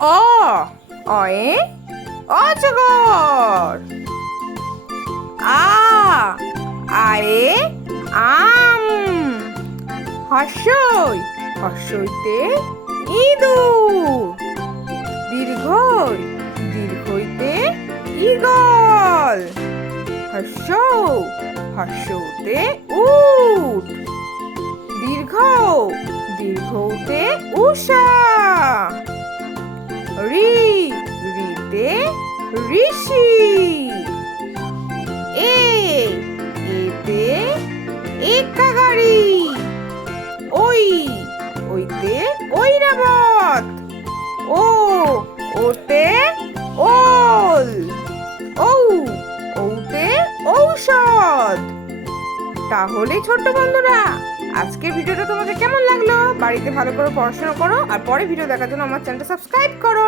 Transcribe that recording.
অ অয়ে অজগর। আ আয়ে আম। হর্ষই হর্ষইতে ইঁদুর। দীর্ঘই দীর্ঘইতে ঈগল। হর্ষৌ হর্ষৌতে উট। দীর্ঘ দীর্ঘৌতে উষা। রি রিতে ঋষি। এ এতে একাগাড়ি। ওই ওইতে ঐরাবত। ও ওতে ওল। ঔ ঔতে ঔষধ। তাহলে ছোট্ট বন্ধুরা, আজকের ভিডিওটা তোমাদের কেমন লাগলো? বাড়িতে ভালো করে পড়াশোনা করো আর পরে ভিডিও দেখার জন্য আমার চ্যানেলটা সাবস্ক্রাইব করো।